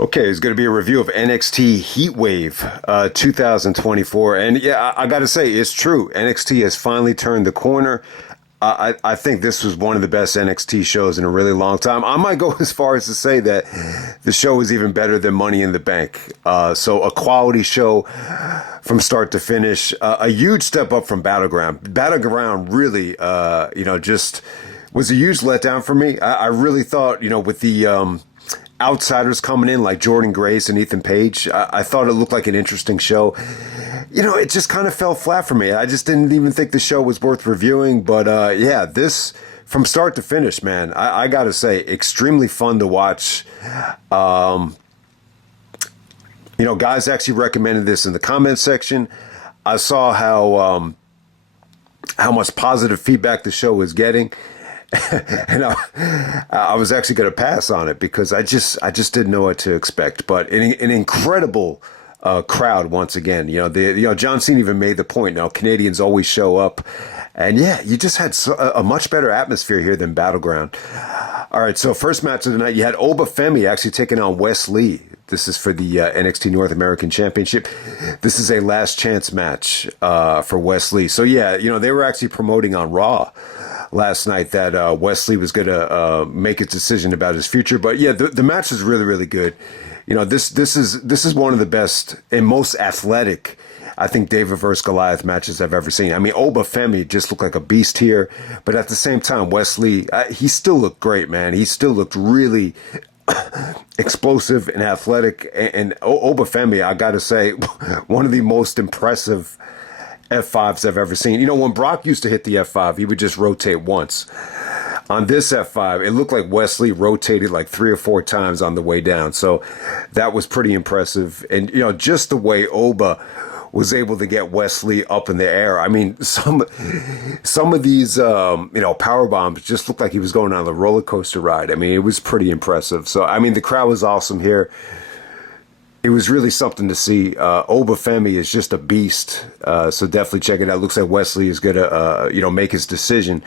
Okay, it's going to be a review of NXT Heatwave 2024. And yeah, I got to say, it's true. NXT has finally turned the corner. I think this was one of the best NXT shows in a really long time. I might go as far as to say that the show is even better than Money in the Bank. So a quality show from start to finish. A huge step up from Battleground. Battleground really, just was a huge letdown for me. I really thought, with the outsiders coming in like Jordan Grace and Ethan Page, I thought it looked like an interesting show. It just kind of fell flat for me. I just didn't even think the show was worth reviewing. But yeah, this from start to finish, man, I got to say, extremely fun to watch. Guys actually recommended this in the comment section. I saw how much positive feedback the show was getting. And I was actually going to pass on it because I just didn't know what to expect. But an incredible crowd once again. John Cena even made the point. Now Canadians always show up, and yeah, you just had a much better atmosphere here than Battleground. All right, so first match of the night, you had Femi actually taking on Wes Lee. This is for the NXT North American Championship. This is a last chance match for Wes Lee. So yeah, they were actually promoting on Raw last night that Wesley was going to make a decision about his future. But yeah, the match was really, really good. This is one of the best and most athletic, I think, David versus Goliath matches I've ever seen. I mean, Femi just looked like a beast here, but at the same time, Wesley, he still looked great, man. He still looked really explosive and athletic. And Femi, I got to say, one of the most impressive F5s I've ever seen. When Brock used to hit the F5, he would just rotate once. On this F5, it looked like Wesley rotated like 3 or 4 times on the way down. So that was pretty impressive. And, just the way Oba was able to get Wesley up in the air. I mean, some of these, power bombs just looked like he was going on a roller coaster ride. I mean, it was pretty impressive. So, I mean, the crowd was awesome here. It was really something to see. Femi is just a beast. So definitely check it out. Looks like Wesley is going to, make his decision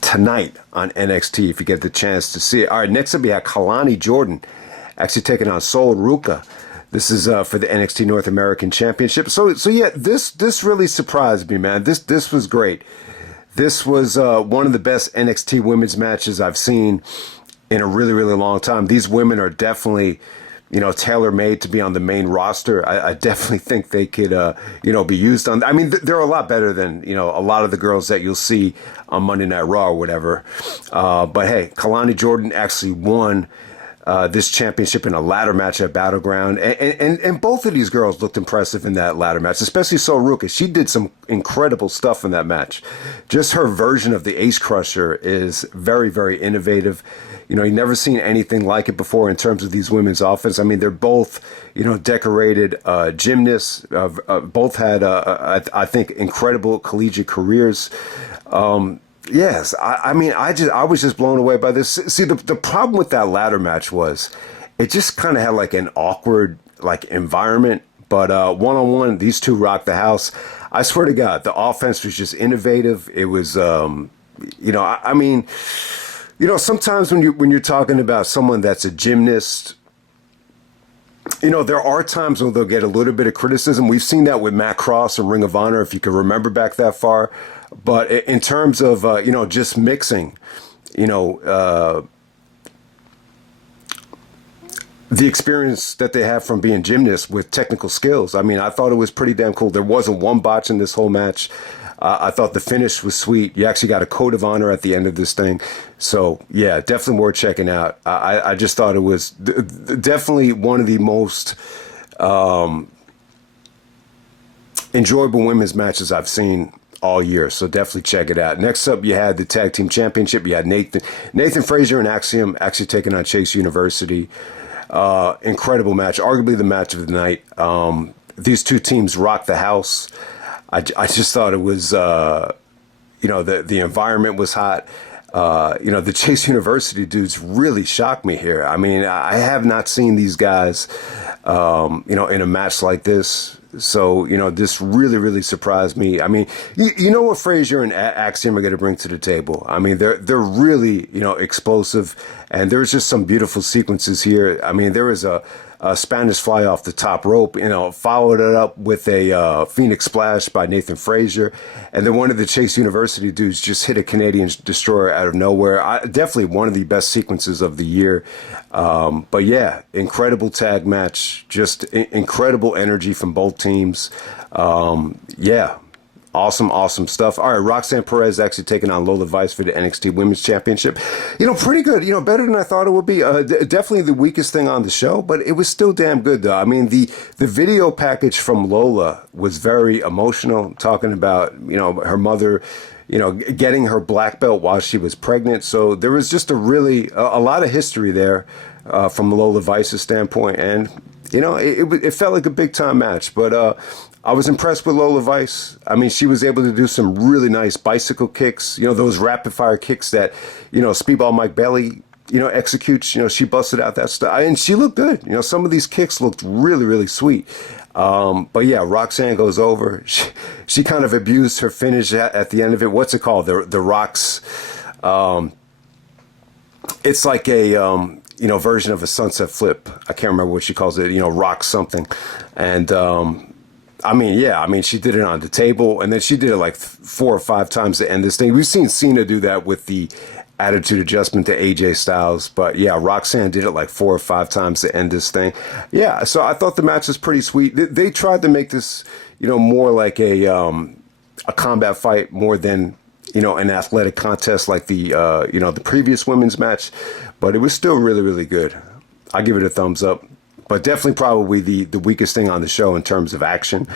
tonight on NXT if you get the chance to see it. All right, next up we have Kelani Jordan actually taking on Ruca. This is for the NXT North American Championship. So yeah, this really surprised me, man. This was great. This was one of the best NXT women's matches I've seen in a really, really long time. These women are definitely, tailor-made to be on the main roster. I definitely think they could, be used on. I mean, they're a lot better than, a lot of the girls that you'll see on Monday Night Raw or whatever. But hey, Kelani Jordan actually won this championship in a ladder match at Battleground. And both of these girls looked impressive in that ladder match, especially Ruca. She did some incredible stuff in that match. Just her version of the Ace Crusher is very, very innovative. You've never seen anything like it before in terms of these women's offense. I mean, they're both, decorated gymnasts. Both had, I think, incredible collegiate careers. Yes, I was just blown away by this. See, the problem with that ladder match was it just kind of had like an awkward environment. But one-on-one, these two rocked the house. I swear to God, the offense was just innovative. It was, sometimes when you're talking about someone that's a gymnast, there are times when they'll get a little bit of criticism. We've seen that with Matt Cross and Ring of Honor, if you can remember back that far. But in terms of, just mixing, the experience that they have from being gymnasts with technical skills, I mean, I thought it was pretty damn cool. There wasn't one botch in this whole match. I thought the finish was sweet. You actually got a code of honor at the end of this thing. So, yeah, definitely worth checking out. I just thought it was definitely one of the most enjoyable women's matches I've seen all year. So definitely check it out. Next up, you had the Tag Team Championship. You had Nathan Frazier and Axiom actually taking on Chase University. Incredible match. Arguably the match of the night. These two teams rocked the house. I just thought it was, the environment was hot. The Chase University dudes really shocked me here. I mean, I have not seen these guys, in a match like this. So, this really, really surprised me. I mean, you know what Frazier and Axiom are going to bring to the table. I mean, they're really, explosive, And there's just some beautiful sequences here. I mean, there was a Spanish fly off the top rope, followed it up with a Phoenix Splash by Nathan Frazier. And then one of the Chase University dudes just hit a Canadian Destroyer out of nowhere. Definitely one of the best sequences of the year. But yeah, incredible tag match. Just incredible energy from both teams. Yeah. Awesome stuff. All right, Roxanne Perez actually taking on Lola Vice for the NXT Women's Championship. Pretty good. Better than I thought it would be. Definitely the weakest thing on the show, but it was still damn good, though. I mean, the video package from Lola was very emotional, talking about, her mother, getting her black belt while she was pregnant. So there was just a lot of history there from Lola Vice's standpoint. And, it felt like a big-time match, but I was impressed with Lola Vice. I mean, she was able to do some really nice bicycle kicks, those rapid fire kicks that, Speedball Mike Bailey, executes. She busted out that stuff and she looked good. Some of these kicks looked really, really sweet. But yeah, Roxanne goes over. She kind of abused her finish at the end of it. What's it called? The Rocks. It's like a, version of a sunset flip. I can't remember what she calls it, rock something. And, she did it on the table, and then she did it like 4 or 5 times to end this thing. We've seen Cena do that with the attitude adjustment to AJ Styles, but yeah, Roxanne did it like 4 or 5 times to end this thing. Yeah, so I thought the match was pretty sweet. They tried to make this, more like a combat fight more than, an athletic contest like the, the previous women's match, but it was still really, really good. I give it a thumbs up. But definitely probably the weakest thing on the show in terms of action.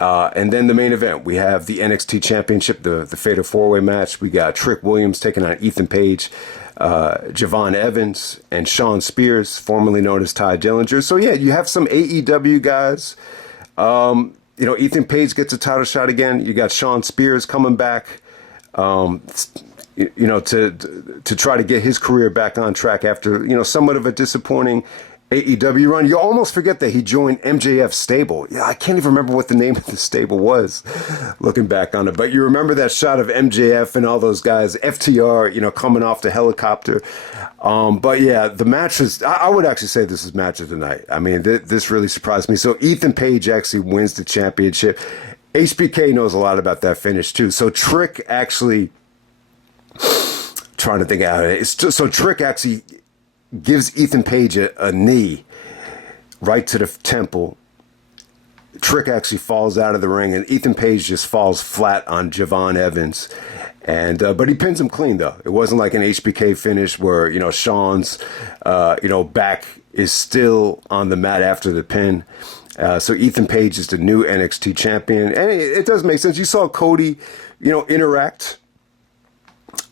And then the main event, we have the NXT Championship, the Fatal 4-Way match. We got Trick Williams taking on Ethan Page, Javon Evans, and Shawn Spears, formerly known as Ty Dillinger. So yeah, you have some AEW guys. Ethan Page gets a title shot again. You got Shawn Spears coming back. To try to get his career back on track after, somewhat of a disappointing AEW run. You almost forget that he joined MJF's stable. Yeah, I can't even remember what the name of the stable was looking back on it. But you remember that shot of MJF and all those guys, FTR, coming off the helicopter. But yeah, the match is, I would actually say this is match of the night. I mean, this really surprised me. So Ethan Page actually wins the championship. HBK knows a lot about that finish too. So Trick actually, trying to think out of it. So Trick actually gives Ethan Page a knee right to the temple. Trick actually falls out of the ring, and Ethan Page just falls flat on Javon Evans. And but he pins him clean, though. It wasn't like an HBK finish where, Shawn's, back is still on the mat after the pin. So Ethan Page is the new NXT champion. And it does make sense. You saw Cody, interact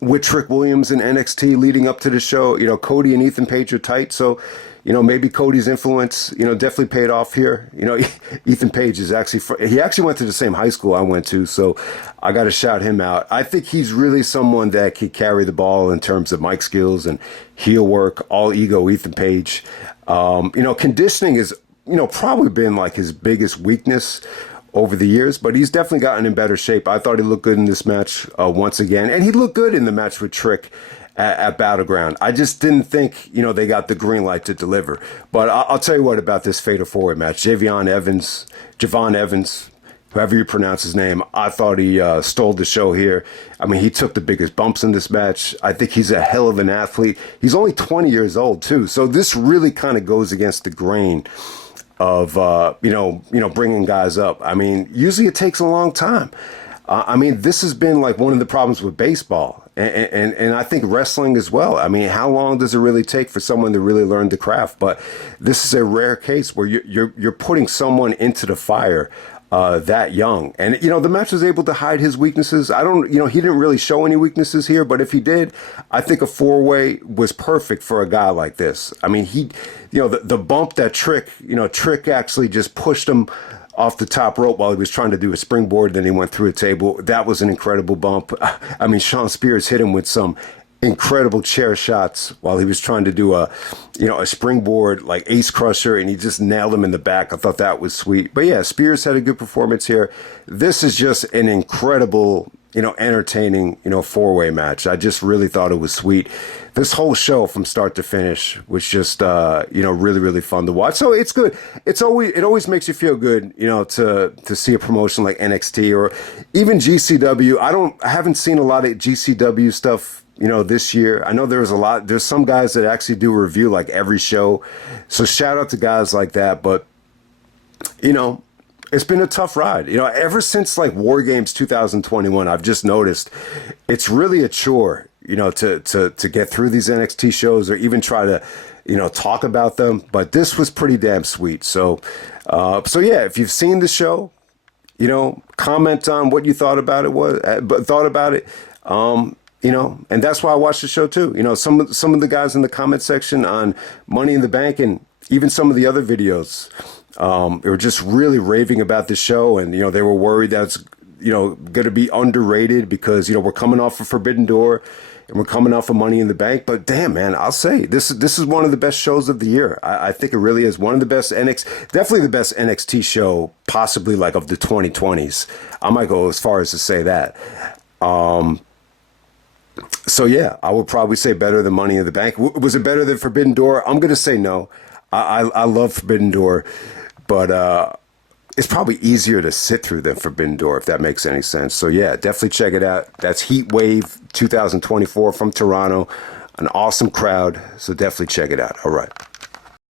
with Trick Williams in NXT leading up to the show. Cody and Ethan Page are tight, so maybe Cody's influence definitely paid off here. Ethan Page is he actually went to the same high school I went to, so I got to shout him out. I think he's really someone that could carry the ball in terms of mic skills and heel work. All ego Ethan Page. Conditioning is probably been like his biggest weakness over the years, but he's definitely gotten in better shape. I thought he looked good in this match once again, and he looked good in the match with Trick at Battleground. I just didn't think, they got the green light to deliver. But I'll tell you what about this Fatal 4-Way match. Javon Evans, however you pronounce his name, I thought he stole the show here. I mean, he took the biggest bumps in this match. I think he's a hell of an athlete. He's only 20 years old, too. So this really kind of goes against the grain of, bringing guys up. I mean, usually it takes a long time. This has been like one of the problems with baseball and I think wrestling as well. I mean, how long does it really take for someone to really learn the craft? But this is a rare case where you're putting someone into the fire that young. And, the match was able to hide his weaknesses. He didn't really show any weaknesses here, but if he did, I think a 4-way was perfect for a guy like this. I mean, the bump that Trick actually just pushed him off the top rope while he was trying to do a springboard. Then he went through a table. That was an incredible bump. I mean, Shawn Spears hit him with some incredible chair shots while he was trying to do a springboard like ace crusher, and he just nailed him in the back. I thought that was sweet. But yeah, Spears had a good performance here. This is just an incredible entertaining, four-way match. I just really thought it was sweet. This whole show from start to finish was just, really, really fun to watch. So it's good. It always makes you feel good, to see a promotion like NXT or even GCW. I haven't seen a lot of GCW stuff, this year. I know there's some guys that actually do review like every show. So shout out to guys like that. But, it's been a tough ride. Ever since like War Games 2021, I've just noticed it's really a chore, to get through these NXT shows or even try to, talk about them. But this was pretty damn sweet. So yeah, if you've seen the show, comment on what you thought about it. And that's why I watched the show too. Some of the guys in the comment section on Money in the Bank and even some of the other videos, they were just really raving about the show, and they were worried that it's going to be underrated because we're coming off of Forbidden Door and we're coming off of Money in the Bank. But damn, man, I'll say this is one of the best shows of the year. I think it really is one of the best definitely the best NXT show, possibly like of the 2020s. I might go as far as to say that. So yeah, I would probably say better than Money in the Bank. Was it better than Forbidden Door? I'm going to say no. I love Forbidden Door, but it's probably easier to sit through than Forbidden Door, if that makes any sense. So yeah, definitely check it out. That's Heatwave 2024 from Toronto. An awesome crowd, so definitely check it out. All right.